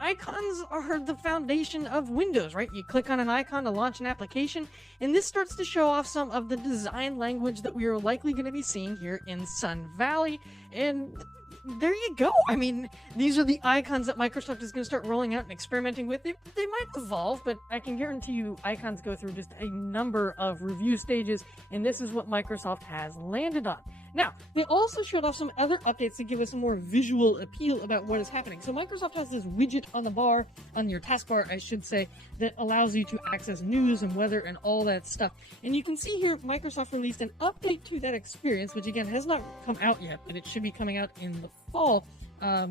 icons are the foundation of Windows, right? You click on an icon to launch an application, and this starts to show off some of the design language that we are likely going to be seeing here in Sun Valley. And there you go. I mean, these are the icons that Microsoft is going to start rolling out and experimenting with. They might evolve, but I can guarantee you icons go through just a number of review stages, and this is what Microsoft has landed on. Now, they also showed off some other updates to give us a more visual appeal about what is happening. So Microsoft has this widget on the bar, on your taskbar, I should say, that allows you to access news and weather and all that stuff. And you can see here, Microsoft released an update to that experience, which again has not come out yet, but it should be coming out in the fall.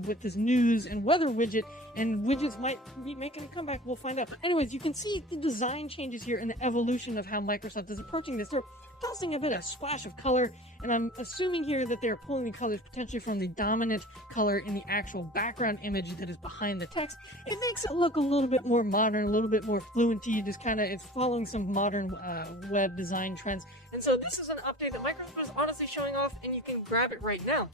With this news and weather widget, and widgets might be making a comeback, we'll find out. But anyways, you can see the design changes here and the evolution of how Microsoft is approaching this. They're tossing a bit of splash of color, and I'm assuming here that they're pulling the colors potentially from the dominant color in the actual background image that is behind the text. It makes it look a little bit more modern, a little bit more fluenty, just kind of, it's following some modern web design trends. And so this is an update that Microsoft is honestly showing off, and you can grab it right now.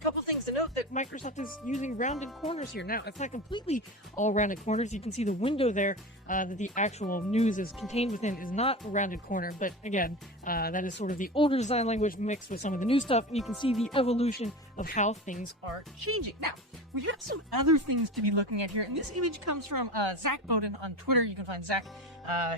Couple things to note: that Microsoft is using rounded corners here. Now, it's not completely all rounded corners. You can see the window there that the actual news is contained within is not a rounded corner, but again, that is sort of the older design language mixed with some of the new stuff, and you can see the evolution of how things are changing. Now, we have some other things to be looking at here, and this image comes from Zach Bowden on Twitter. You can find Zach.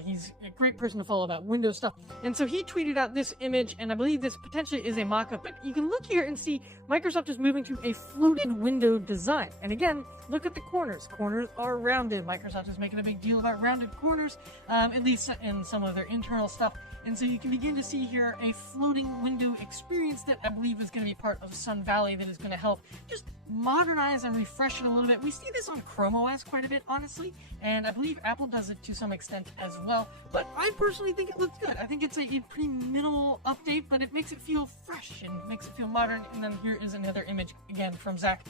He's a great person to follow about Windows stuff. And so he tweeted out this image, and I believe this potentially is a mock-up, but you can look here and see Microsoft is moving to a floated window design. And again, look at the corners. Corners are rounded. Microsoft is making a big deal about rounded corners, at least in some of their internal stuff. And so you can begin to see here a floating window experience that I believe is going to be part of Sun Valley, that is going to help just modernize and refresh it a little bit. We see this on Chrome OS quite a bit, honestly, and I believe Apple does it to some extent as well. But I personally think it looks good. I think it's a pretty minimal update, but it makes it feel fresh and makes it feel modern. And then here is another image, again, from Zach,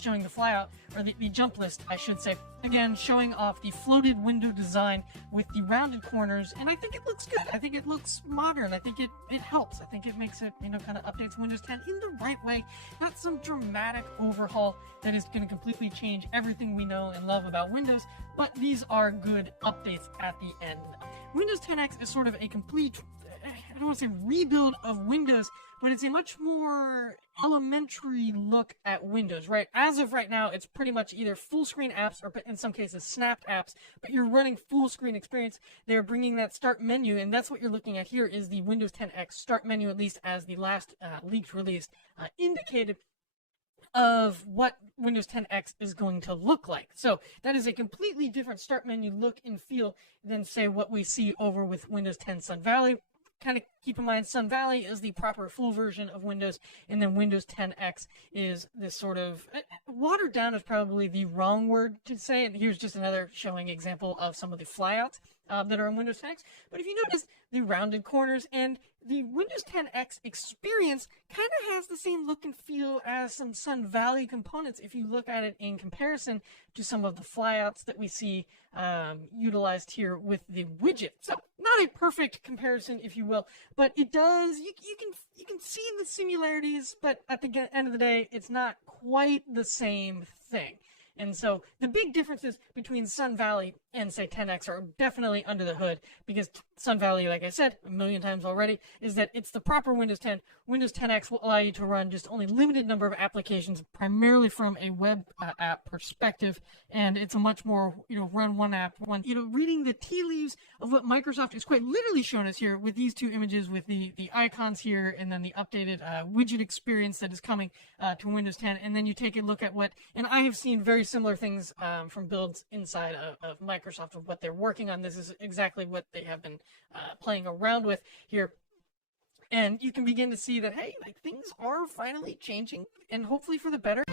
showing the flyout, or the jump list, I should say. Again, showing off the floated window design with the rounded corners, and I think it looks good. I think it looks modern. I think it helps. I think it makes it, kind of updates Windows 10 in the right way. Not some dramatic overhaul that is going to completely change everything we know and love about Windows, but these are good updates at the end. Windows 10X is sort of a complete, I don't want to say rebuild of Windows, but it's a much more elementary look at Windows, right? As of right now, it's pretty much either full screen apps or in some cases snapped apps, but you're running full screen experience. They're bringing that start menu, and that's what you're looking at here is the Windows 10X start menu, at least as the last leaked release indicated, of what Windows 10X is going to look like. So that is a completely different start menu look and feel than, say, what we see over with Windows 10 Sun Valley. Kind of keep in mind, Sun Valley is the proper full version of Windows, and then Windows 10X is this sort of watered down is probably the wrong word to say. And here's just another showing example of some of the flyouts that are in Windows 10X. But if you notice, the rounded corners and the Windows 10X experience kind of has the same look and feel as some Sun Valley components if you look at it in comparison to some of the flyouts that we see utilized here with the widget. So not a perfect comparison, if you will, but it does, you can see the similarities, but at the end of the day, it's not quite the same thing. And so the big differences between Sun Valley and, say, 10X are definitely under the hood, because Sun Valley, like I said a million times already, is that it's the proper Windows 10. Windows 10X will allow you to run just only limited number of applications, primarily from a web app perspective, and it's a much more, run one app, reading the tea leaves of what Microsoft is quite literally showing us here with these two images, with the icons here, and then the updated widget experience that is coming to Windows 10, and then you take a look at what, and I have seen very similar things from builds inside of Microsoft of what they're working on. This is exactly what they have been playing around with here. And you can begin to see that, hey, things are finally changing, and hopefully for the better.